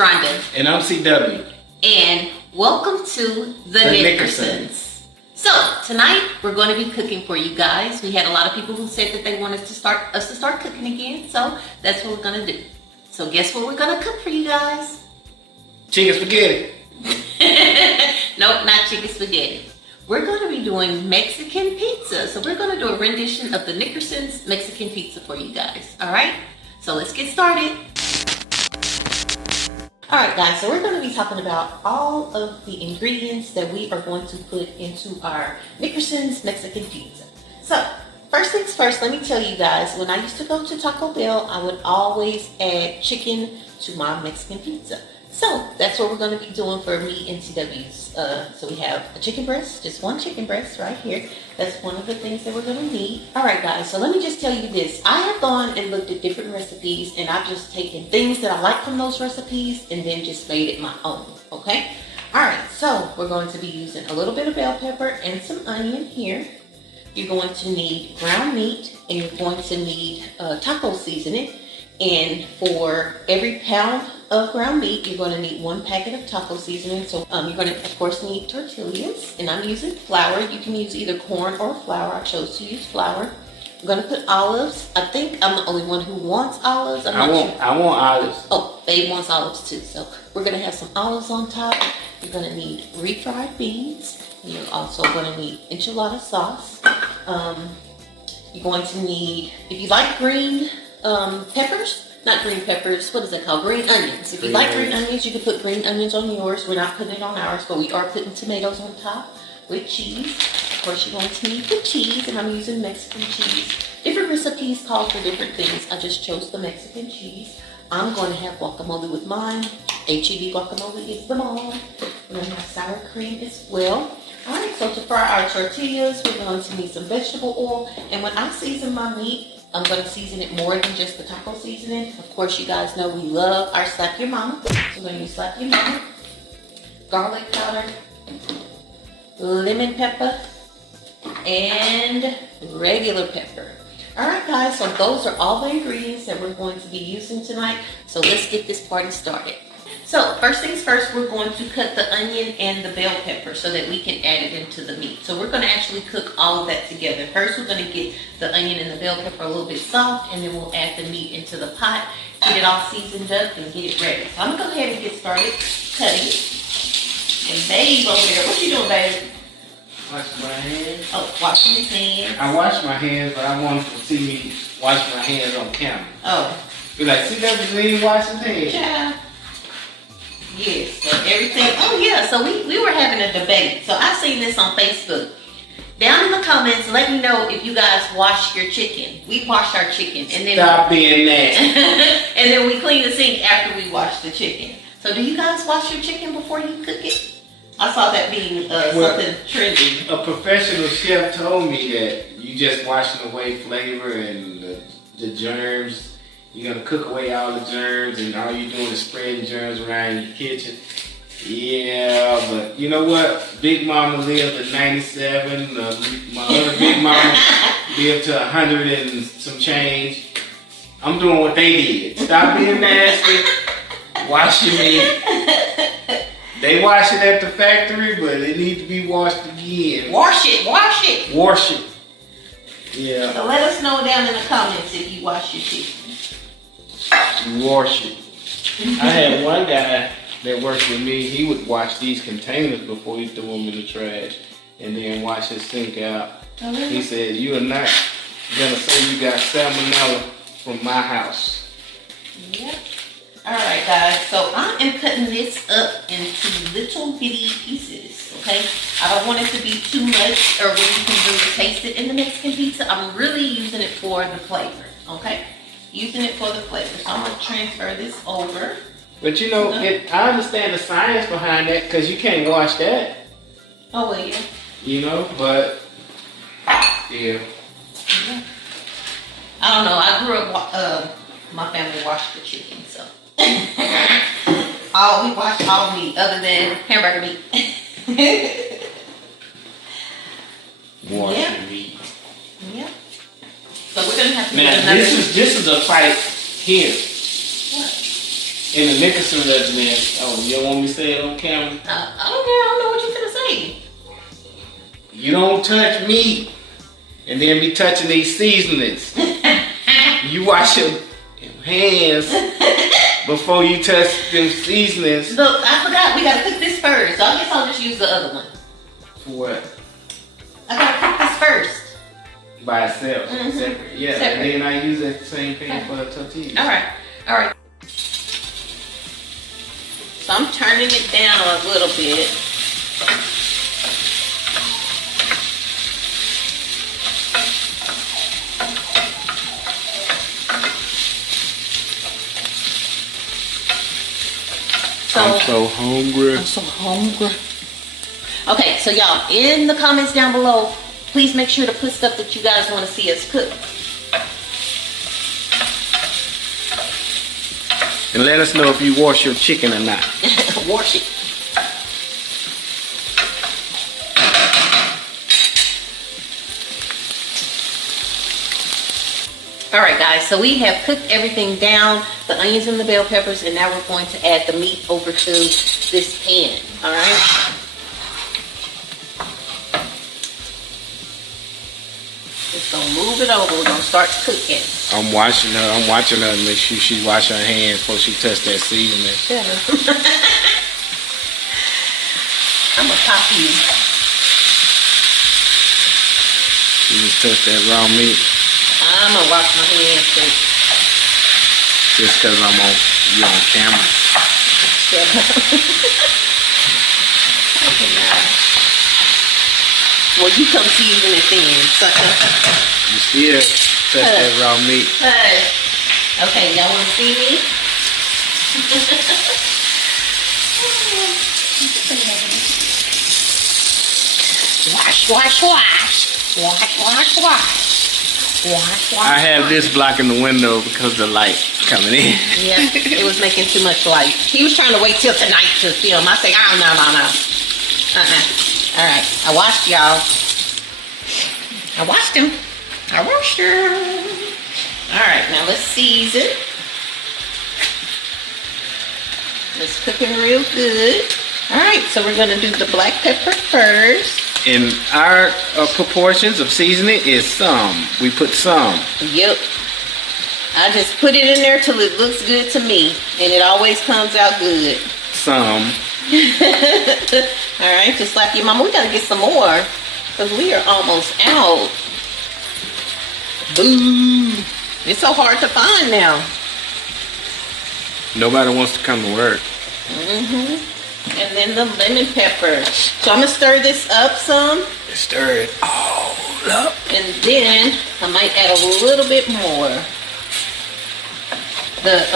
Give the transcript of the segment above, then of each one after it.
Rhonda. And I'm CW. And welcome to the Nickersons. So tonight we're going to be cooking for you guys. We had a lot of people who said that they wanted us to start cooking again, so that's what we're going to do. So guess what we're going to cook for you guys? Chicken spaghetti. Nope, not chicken spaghetti. We're going to be doing Mexican pizza. So we're going to do a rendition of the Nickerson's Mexican pizza for you guys. All right, so let's get started. All right, guys, so we're going to be talking about all of the ingredients that we are going to put into our Nickerson's Mexican pizza. So first things first, let me tell you guys, when I used to go to Taco Bell, I would always add chicken to my Mexican pizza. So that's what we're going to be doing for me and TW's. So we have a chicken breast, just one chicken breast right here. That's one of the things that we're going to need. All right, guys, so let me just tell you this. I have gone and looked at different recipes, and I've just taken things that I like from those recipes and then just made it my own, okay? All right, so we're going to be using a little bit of bell pepper and some onion here. You're going to need ground meat, and you're going to need taco seasoning. And for every pound of ground meat, you're going to need 1 packet of taco seasoning. So you're going to, of course, need tortillas. And I'm using flour. You can use either corn or flour. I chose to use flour. I'm going to put olives. I think I'm the only one who wants olives. I want olives. Oh, Babe wants olives too. So we're going to have some olives on top. You're going to need refried beans. You're also going to need enchilada sauce. You're going to need, if you like green peppers, not green peppers, what is that called? Green onions. If you like green onions, you can put green onions on yours. We're not putting it on ours, but we are putting tomatoes on top with cheese. Of course, you're going to need the cheese, and I'm using Mexican cheese. Different recipes call for different things. I just chose the Mexican cheese. I'm going to have guacamole with mine. HEB guacamole is the bomb. We're going to have sour cream as well. Alright, so to fry our tortillas, we're going to need some vegetable oil. And when I season my meat, I'm going to season it more than just the taco seasoning. Of course, you guys know we love our Slap Your Mama. So we're going to use Slap Your Mama, garlic powder, lemon pepper, and regular pepper. Alright guys, so those are all the ingredients that we're going to be using tonight. So let's get this party started. So first things first, we're going to cut the onion and the bell pepper so that we can add it into the meat. So we're going to actually cook all of that together. First, we're going to get the onion and the bell pepper a little bit soft, and then we'll add the meat into the pot, get it all seasoned up, and get it ready. So I'm going to go ahead and get started cutting. And Babe over there, what you doing, Babe? Wash my hands. Oh, washing his hands. I wash my hands, but I want to see me wash my hands on camera. Oh. Be like, see that Brazilian wash his hands? Yeah. Yes, so everything. Oh yeah, so we were having a debate. So I seen this on Facebook. Down in the comments, let me know if you guys wash your chicken. We wash our chicken, and then stop being nasty. and then we clean the sink after we wash the chicken. So do you guys wash your chicken before you cook it? I saw that being something trendy. A professional chef told me that you just washing away flavor and the germs. You're going to cook away all the germs, and all you're doing is spreading germs around your kitchen. Yeah, but you know what? Big Mama lived to 97. My other Big Mama lived to 100 and some change. I'm doing what they did. Stop being nasty. Wash your meat. They wash it at the factory, but it needs to be washed again. Wash it. Wash it. Wash it. Yeah. So let us know down in the comments if you wash your chicken. Wash it. I had one guy that worked with me. He would wash these containers before he threw them in the trash, and then wash his sink out. Oh, really? He said, "You are not gonna say you got salmonella from my house." Yep. All right, guys. So I am cutting this up into little bitty pieces. Okay. I don't want it to be too much, or where you can really taste it in the Mexican pizza. I'm really using it for the flavor. Okay. Using it for the flavor. So I'm going to transfer this over. But you know, I understand the science behind that, because you can't wash that. Oh, well, yeah. You know, but, yeah. I don't know. I grew up, my family washed the chicken, so. We washed all meat other than hamburger meat. Wash your meat. Yep. So we're gonna have to now, get another. this is a fight here. What? In the Nickerson regimen, oh, you don't want me to say it on camera? I don't care. I don't know what you're gonna say. You don't touch meat and then be touching these seasonings. You wash your hands before you touch them seasonings. Look, I forgot. We gotta cook this first. So I guess I'll just use the other one. For what? I gotta cook this first. By itself, separate. Yeah, Separate. and then I use that same pan for the tortillas. All right. So I'm turning it down a little bit. I'm so hungry. I'm so hungry. Okay, so y'all, in the comments down below, please make sure to put stuff that you guys want to see us cook. And let us know if you wash your chicken or not. Wash it. Alright guys, so we have cooked everything down, the onions and the bell peppers, and now we're going to add the meat over to this pan. Alright? Just gonna move it over, we're gonna start cooking. I'm watching her to make sure she wash her hands before she touch that seasoning. I'm gonna pop you. She just touched that raw meat. I'm gonna wash my hands too. Just cause you're on camera. Well, you come season it then, sucker. You still touch that raw meat. Okay, y'all wanna see me? Wash, wash, wash. Wash, wash, wash. Wash, wash. I have this blocking the window because the light coming in. Yeah, it was making too much light. He was trying to wait till tonight to film. I said, oh, no. All right, I washed y'all. I washed him. All right, now let's season. It's cooking real good. All right, so we're gonna do the black pepper first. And our proportions of seasoning is some. We put some. Yep. I just put it in there till it looks good to me, and it always comes out good. Some. All right, just like your mama, we gotta get some more because we are almost out. Boo! It's so hard to find now. Nobody wants to come to work. And then the lemon pepper. So I'm gonna stir this up some. Stir it all up. And then I might add a little bit more. The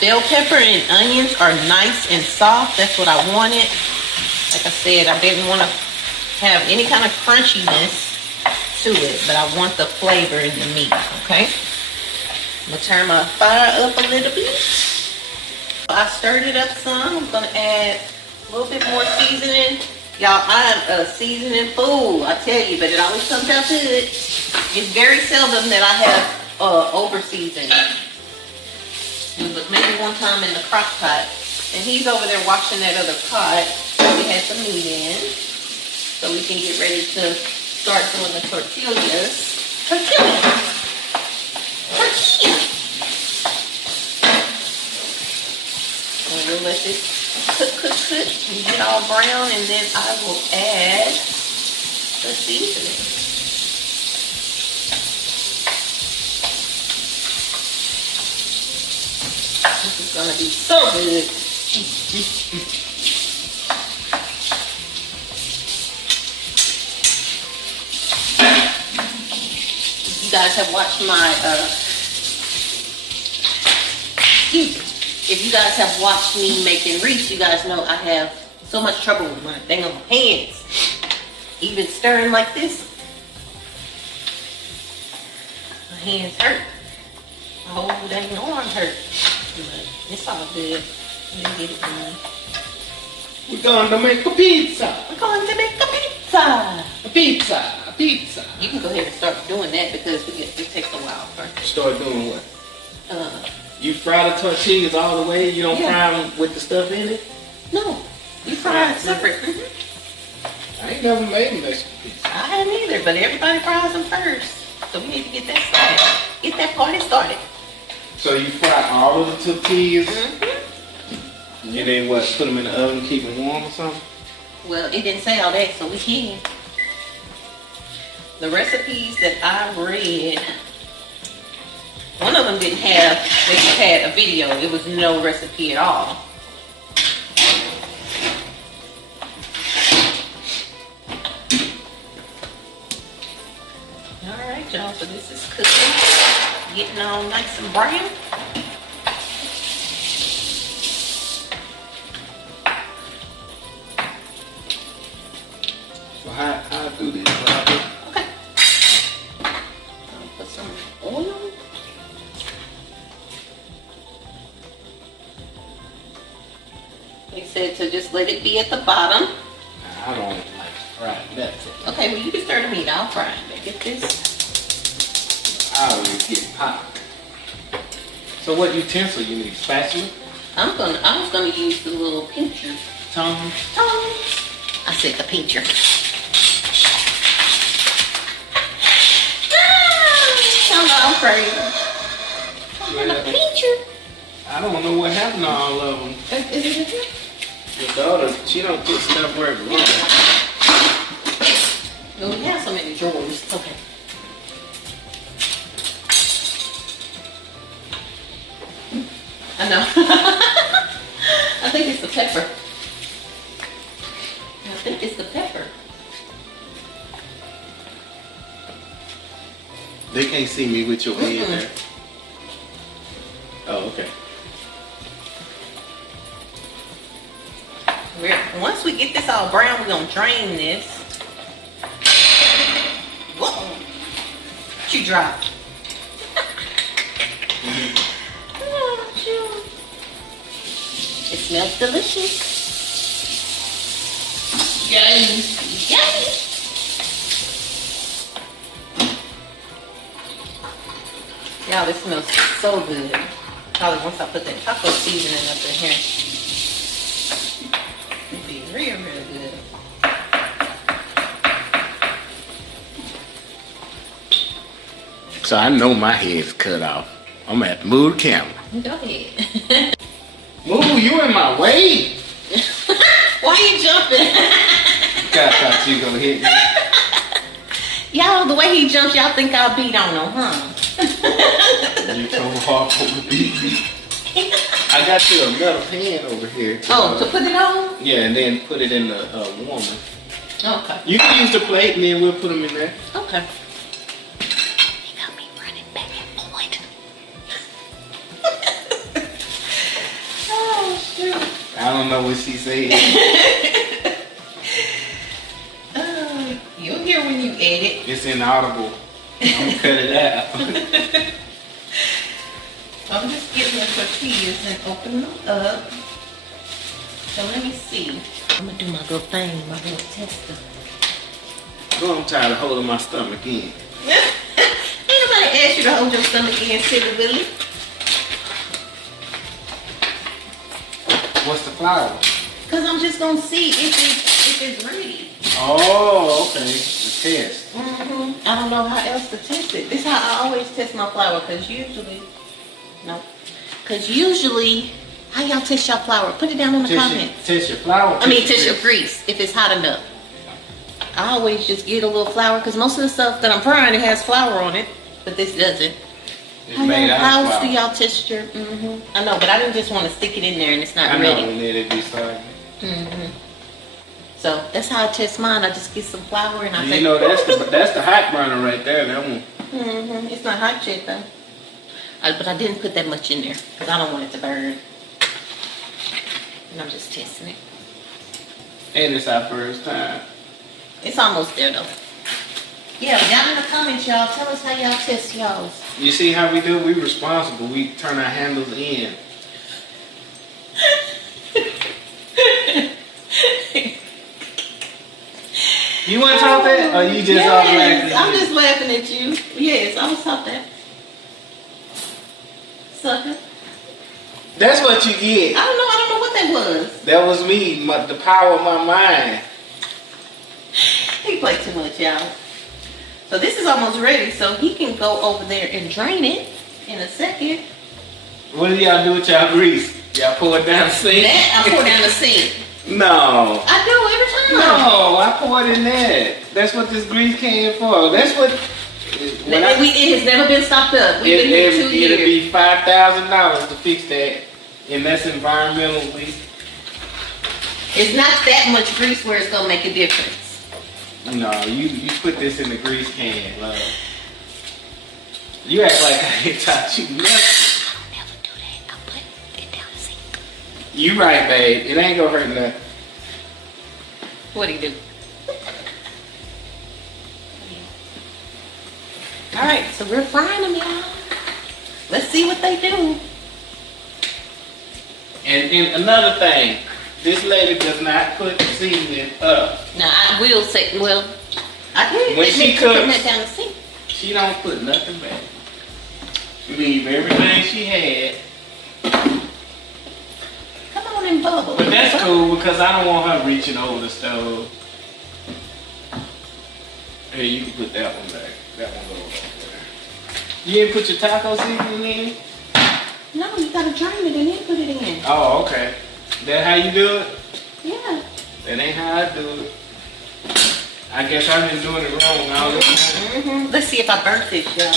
bell pepper and onions are nice and soft. That's what I wanted. Like I said, I didn't want to have any kind of crunchiness to it, but I want the flavor in the meat, okay? I'm gonna turn my fire up a little bit. I stirred it up some. I'm gonna add a little bit more seasoning. Y'all, I'm a seasoning fool, I tell you, but it always comes out good. It's very seldom that I have over seasoned. But maybe one time in the crock pot. And he's over there washing that other pot that we had the meat in. So we can get ready to start doing the tortillas. Tortillas! And we'll let this cook and get all brown, and then I will add the seasoning. This is gonna be so good. You guys have watched my if you guys have watched me making Reese, you guys know I have so much trouble with my dang on hands. Even stirring like this, my hands hurt. My whole dang arm hurt. But it's all good. Let me get it done. We're going to make a pizza. We're going to make a pizza. A pizza. A pizza. You can go ahead and start doing that because it takes a while first. Start doing what? You fry the tortillas all the way? You don't fry them with the stuff in it? No, you fry it separate. I ain't never made a Mexican pizza. I haven't either, but everybody fries them first. So we need to get that started. Get that party started. So you fry all of the tortillas? And then what, put them in the oven, keep them warm or something? Well, it didn't say all that, so we can. The recipes that I read, one of them didn't have, they just had a video. It was no recipe at all. Alright, y'all, so this is cooking. Getting all nice and brown. So how I do this? Okay. I'll put some oil. They said to just let it be at the bottom. I don't like fried nuts. Okay, well you can stir the meat. I'll fry it. Get this. I always get popped. So what utensil you need? Spatula? I was gonna use the little pincher. Tongs? Tongs. I said the pincher. I'm crazy. The pincher. I don't know what happened to all of them. Is it in here? Your daughter, she don't put stuff where it belongs. No, we have so many drawers. It's okay. I know. I think it's the pepper. I think it's the pepper. They can't see me with your head there. Oh, okay. Once we get this all brown, we're gonna drain this. Whoa! What you dropped? Oh, shoot. It smells delicious. Yummy. Yummy. Y'all, this smells so good. Probably once I put that taco seasoning up in here. It'd be real, real good. So I know my head's cut off. I'm gonna have to move the camera. Go ahead. Move, you in my way. Why you jumping? I thought you gonna hit me. Y'all, the way he jumps, y'all think I'll beat on him, huh? You so hard to beat me. I got you a metal pan over here. Oh, to put it on? Yeah, and then put it in the warmer. Okay. You can use the plate and then we'll put them in there. Okay. He got me running back and forth. Oh, shoot. I don't know what she said. You'll hear when you edit. It's inaudible. I'm gonna cut it out. I'm just getting the tortillas and open them up. So let me see. I'm gonna do my little thing, my little tester. Oh, I'm tired of holding my stomach in. Ain't nobody asked you to hold your stomach in, silly Willy. What's the flour? Cause I'm just gonna see if it's ready. Oh, okay. The test. I don't know how else to test it. This is how I always test my flour. Cause usually, how y'all test your flour? Put it down in the comments. Test your flour. Test your grease if it's hot enough. I always just get a little flour because most of the stuff that I'm frying, it has flour on it, but this doesn't. How else do y'all test your? I know, but I didn't just want to stick it in there and it's not ready. I know, and then it'd be soggy. So that's how I test mine. I just get some flour and I say. You know, that's the hot burner right there. That one. It's not hot yet though. But I didn't put that much in there because I don't want it to burn. And I'm just testing it. And it's our first time. It's almost there though. Yeah, down in the comments, y'all, tell us how y'all test y'all's. You see how we do? We responsible. We turn our handles in. You want to talk that? Or you just automatically? I'm just laughing at you. Yes, I was talk that. Sucker. That's what you get. I don't know what that was. That was me, the power of my mind. He played too much, y'all. So this is almost ready, so he can go over there and drain it in a second. What do y'all do with y'all grease? Y'all pour it down the sink? That I pour down the sink. No. I do every time. No, I pour it in that. That's what this grease can for. That's what. It has never been stopped up. We've been here 2 years. It'll be $5,000 to fix that, and that's environmentally. It's not that much grease where it's gonna make a difference. No, you put this in the grease can, love. You act like I ain't taught you nothing. I'll never do that. I'll put it down the sink. You right, babe. It ain't gonna hurt nothing. What'd he do? Alright, so we're frying them, y'all. Let's see what they do. And another thing, this lady does not put the seasoning up. Now I will say, well, I did. When she cooks, that down the sink. she don't put nothing back. She leave everything she had. Come on and bubble. But that's cool because I don't want her reaching over the stove. Hey, you can put that one back. That one goes over there. You didn't put your taco seasoning in? No, you gotta drain it and then put it in. Oh, okay. That how you do it? Yeah. That ain't how I do it. I guess I've been doing it wrong all the time. Mm-hmm. Let's see if I burnt this, y'all.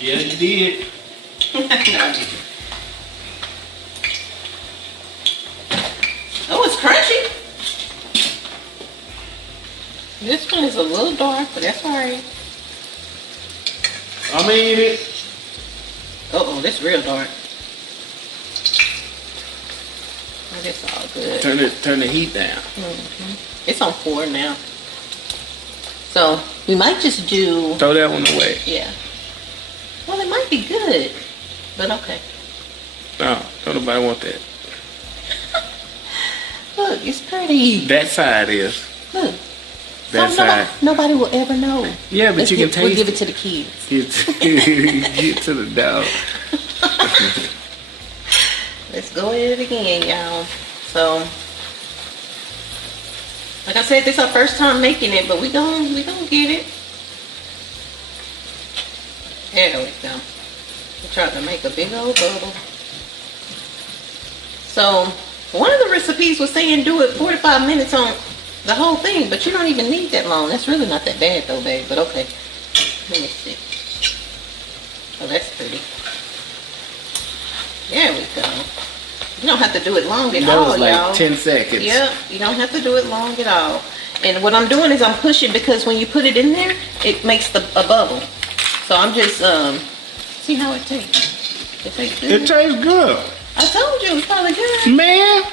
Yeah, you did. No, I didn't. Oh, it's crunchy. This one is a little dark, but that's alright. I mean it. Oh, that's real dark. Oh, that's all good. Turn the heat down. Mm-hmm. It's on 4 now. So we might just do. Throw that one away. Yeah. Well, it might be good, but okay. No, don't nobody want that. Look, it's pretty. That side is. Look. That side. Nobody will ever know. Yeah, but you can taste. We'll give it to the kids. Get to the dog. Let's go at it again, y'all. So, like I said, this is our first time making it, but we gon' get it. There we go. We tried to make a big old bubble. So, one of the recipes was saying do it 45 minutes on the whole thing, but you don't even need that long. That's really not that bad though, babe, but okay. Let me see. Oh, that's pretty. There we go. You don't have to do it long at all, That was like y'all. 10 seconds. Yep, you don't have to do it long at all. And what I'm doing is I'm pushing because when you put it in there, it makes a bubble. So I'm just, see how it tastes. It tastes good. It tastes good. I told you, it's probably good. Man,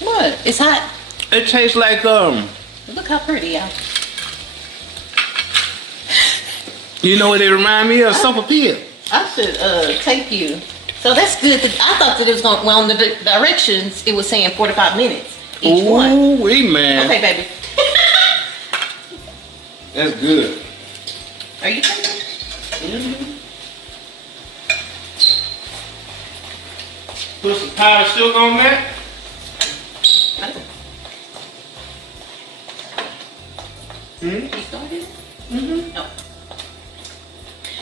What? It's hot. it tastes like Look how pretty, y'all. you know what it remind me of? Sopapilla. I should take you. So that's good. I thought that it was going, well, on the directions, it was saying 45 minutes each one. Ooh, man. Okay, baby. That's good. Are you taking? Mm-hmm. Put some powdered sugar on that. You started? Mm-hmm. Oh.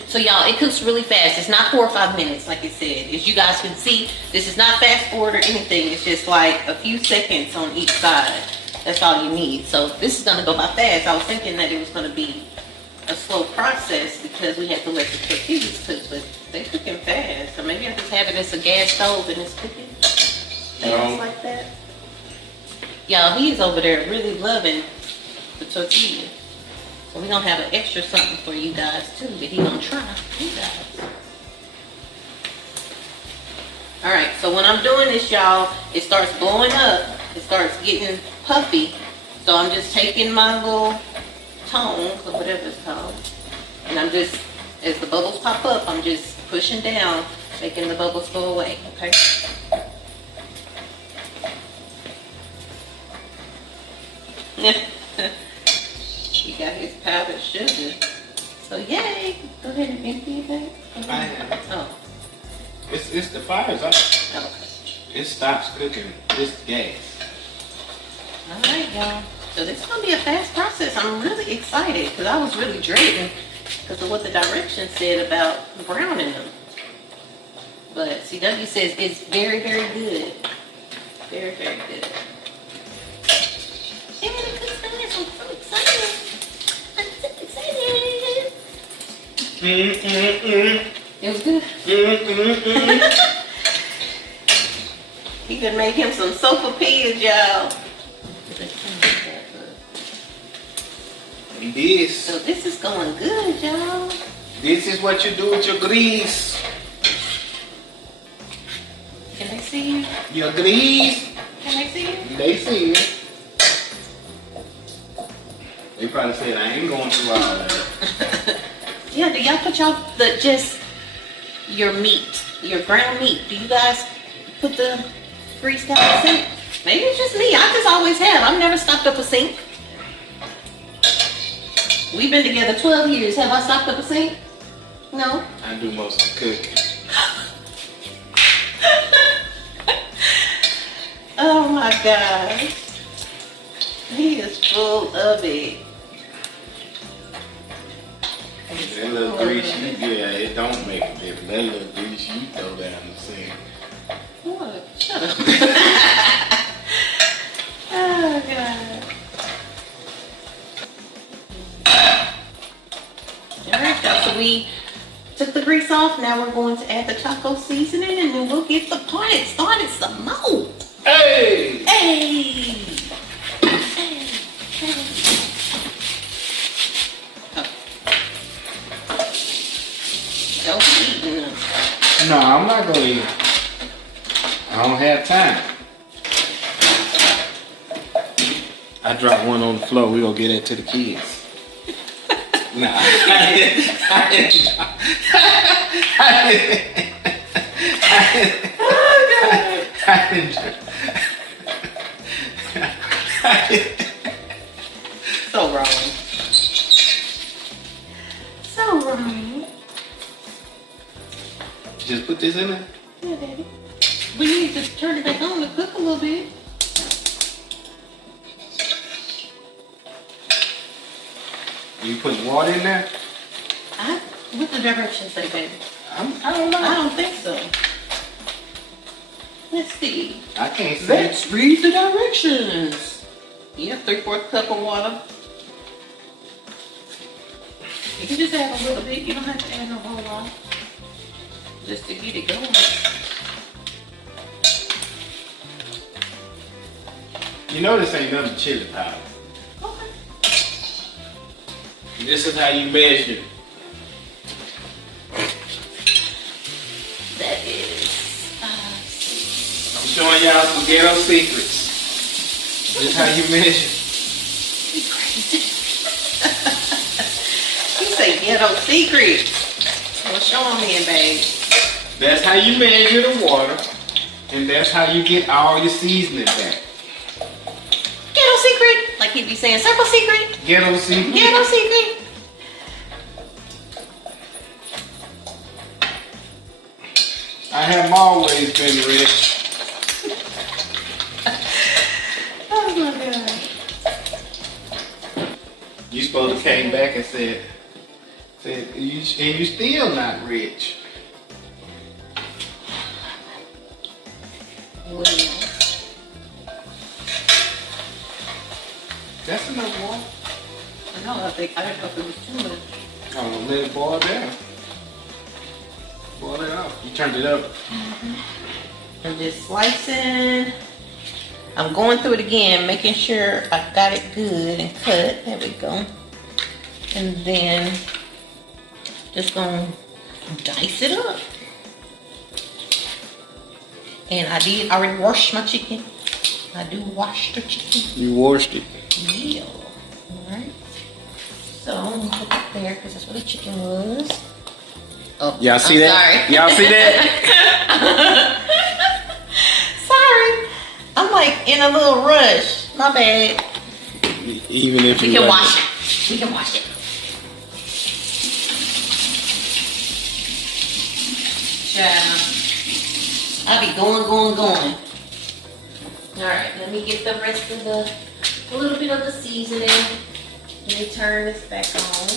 So y'all, it cooks really fast. It's not 4 or 5 minutes, like it said. As you guys can see, this is not fast forward or anything. It's just like a few seconds on each side. That's all you need. So this is gonna go by fast. I was thinking that it was gonna be a slow process because we had to let the tortillas cook, but they're cooking fast. So maybe I'm just having this a gas stove and it's cooking fast like that. Y'all, he's over there really loving the tortilla. So we're gonna have an extra something for you guys too that he gonna try. You guys. Alright, so when I'm doing this, y'all, it starts blowing up. It starts getting puffy. So I'm just taking my little tongs or whatever it's called. And I'm just, as the bubbles pop up, I'm just pushing down, making the bubbles go away, okay? He got his powdered sugar. So yay! Go ahead and empty it back. I am. Oh. It's the fire's off. Okay. It stops cooking. It's gas. All right, y'all. So this is gonna be a fast process. I'm really excited because I was really dreading because of what the directions said about browning them. But CW says it's very, very good. Very, very good. And it cooks fast. I'm so excited. I'm so excited. It was good. He could make him some sopapillas, y'all. This. So this is going good, y'all. This is what you do with your grease. Can they see you? Your grease. Can they see you? They see you. They probably said I ain't going through all that. Yeah, do y'all put just your meat, your ground meat? Do you guys put the grease down the sink? Maybe it's just me. I just always have. I've never stocked up a sink. We've been together 12 years. Have I stocked up a sink? No. I do most of the cooking. Oh my God. He is full of it. That little grease, it don't make a difference. That little grease you throw down the sink. What? Shut up. Oh God. Alright, y'all, so we took the grease off. Now we're going to add the taco seasoning and then we'll get the party started some more. Hey! Hey! Hey! Don't eat them. No, I'm not gonna eat. I don't have time. I dropped one on the floor. We gonna get that to the kids. Nah, I So wrong. So wrong. Just put this in there. Yeah, Daddy. We need to turn it back on to cook a little bit. You put water in there? What the directions say, baby? I don't know. I don't think so. Let's see. I can't see. Let's read the directions. Yep, 3/4 cup of water. You can just add a little bit. You don't have to add no whole lot. Just to get it going. You know this ain't nothing chili powder. Okay. This is how you measure. That is. I'm showing y'all spaghetti secrets. This is how you measure. You crazy. You say ghetto secrets. Well, show them in, babe. That's how you measure the water, and that's how you get all your seasoning back. Ghetto secret. Like he'd be saying, circle secret. Ghetto secret. Ghetto secret. I have always been rich. Oh my God. You supposed to came back and said you still not rich. Well, That's enough water. I know. I didn't know if it was too much. Oh, let it boil down. Boil it out. You turned it up. I'm just slicing. I'm going through it again, making sure I got it good and cut. There we go. And then just gonna dice it up. And I did already wash my chicken. I do wash the chicken. You washed it. Yeah. Alright. So I'm gonna put it there because that's what the chicken was. Oh, Y'all see I'm that? sorry. Y'all see that? Sorry. I'm like in a little rush. My bad. Even if We you can wasn't. wash it. We can wash it. Child. I'll be going. All right, let me get the rest of a little bit of the seasoning. Let me turn this back on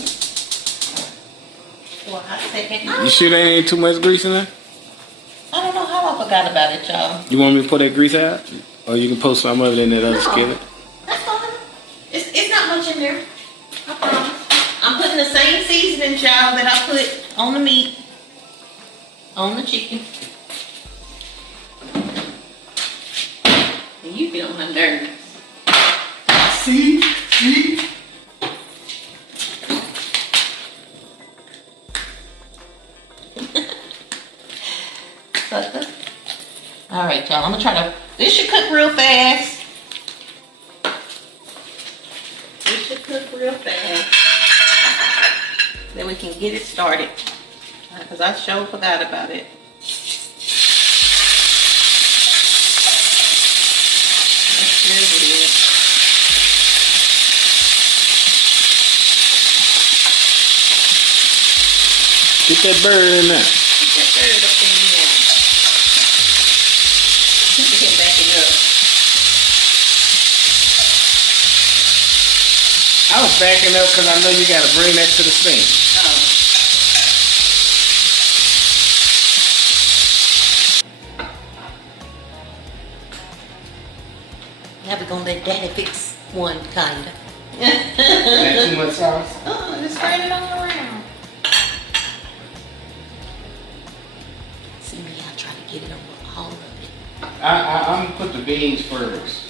for a hot second. You sure there ain't too much grease in there? I don't know how I forgot about it, y'all. You want me to pull that grease out? Or you can put some of it in that other skillet? That's fine. It's not much in there. I promise. I'm putting the same seasoning, y'all, that I put on the meat, on the chicken. And you get on my nerves. See? Sucker. All right, y'all. I'm gonna try to. This should cook real fast. Then we can get it started. Because I sure forgot about it. That's really good. Get that bird in there. Get that bird up in there. Keep him backing up. I was backing up because I know you got to bring that to the sink. Now we're gonna let Daddy fix one, kinda. That too much sauce? Oh, just spread it all around. See me, I'll try to get it over all of it. I'm gonna put the beans first.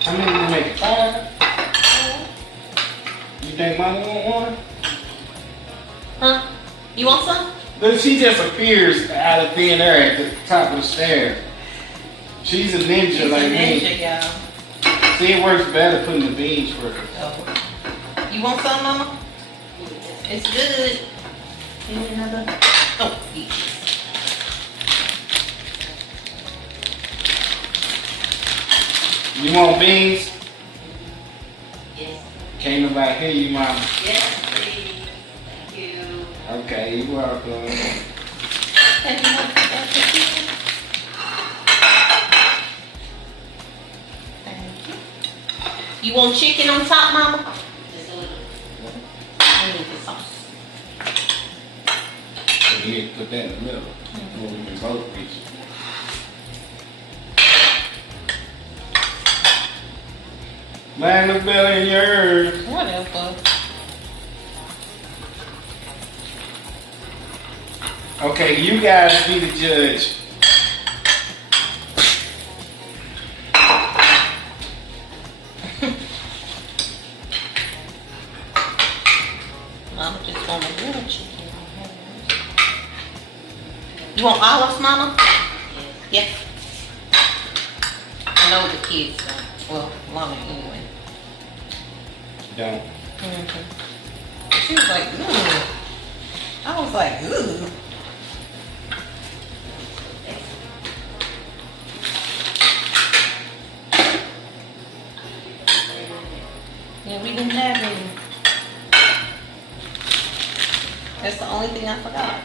How many you make? 5? You think Mama want one? Huh? You want some? Look, she just appears out of thin air at the top of the stairs. She's a ninja like me. Y'all. See, it works better putting the beans first. Oh. You want some, Mama? It's good. Give me another. Oh, eat. You want beans? Yes. Can't nobody hear you, Mama. Yes, please. Thank you. Okay, you're welcome. And you want that chicken? Thank you. You want chicken on top, Mama? Just a little. I need the sauce. So you need to put that in the middle. Where we can both reach it. Mine look better than yours. Whatever. Okay, you guys be the judge. Mama just want a little chicken on hers. You want olives, Mama? Yes. I know the kids don't. Well, Mama anyway. Don't. She was like, ooh. I was like, ooh. Yeah, we didn't have any. That's the only thing I forgot.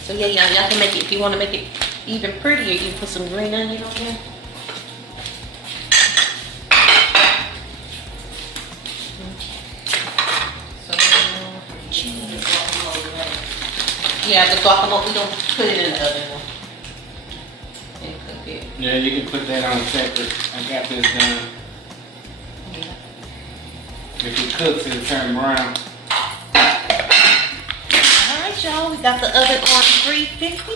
So yeah, y'all can make it, if you want to make it even prettier, you put some green onion on there. So, cheese. Yeah, the guacamole, we don't put it in the oven. And cook it. Yeah, you can put that on separate. I got this done. Yeah. If it cooks, it'll turn brown. Alright, y'all, we got the oven on 350.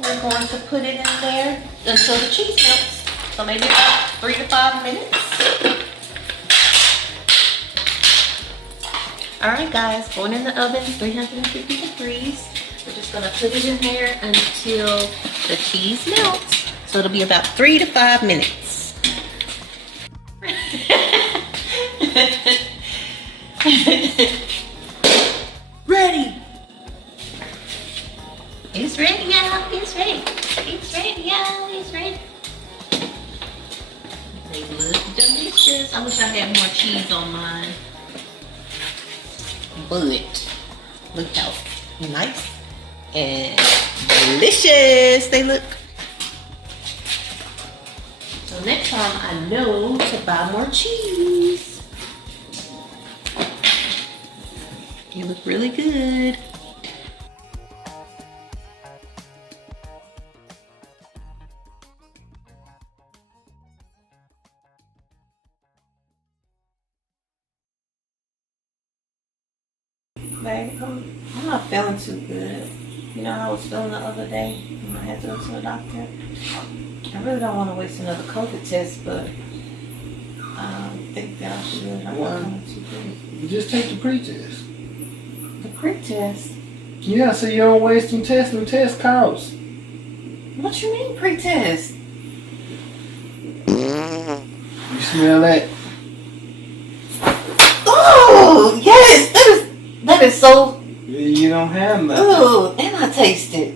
We're going to put it in there until the cheese melts. So maybe about 3 to 5 minutes. Alright guys, going in the oven, 350 degrees. We're just gonna put it in there until the cheese melts. So it'll be about 3 to 5 minutes. Ready! It's ready, y'all. It's ready. It's ready, y'all. It's ready. They look delicious. I wish I had more cheese on mine. But look how nice and delicious they look. So next time I know to buy more cheese. You look really good. Babe, I'm not feeling too good. You know how I was feeling the other day when I had to go to the doctor? I really don't want to waste another COVID test, but I think that I should. I'm not feeling too good. You just take the pre-test. The pre-test? Yeah, so you don't waste them tests. Them test costs. What you mean pre-test? You smell that? Oh, yes! That is so... You don't have nothing. Oh, and I taste it.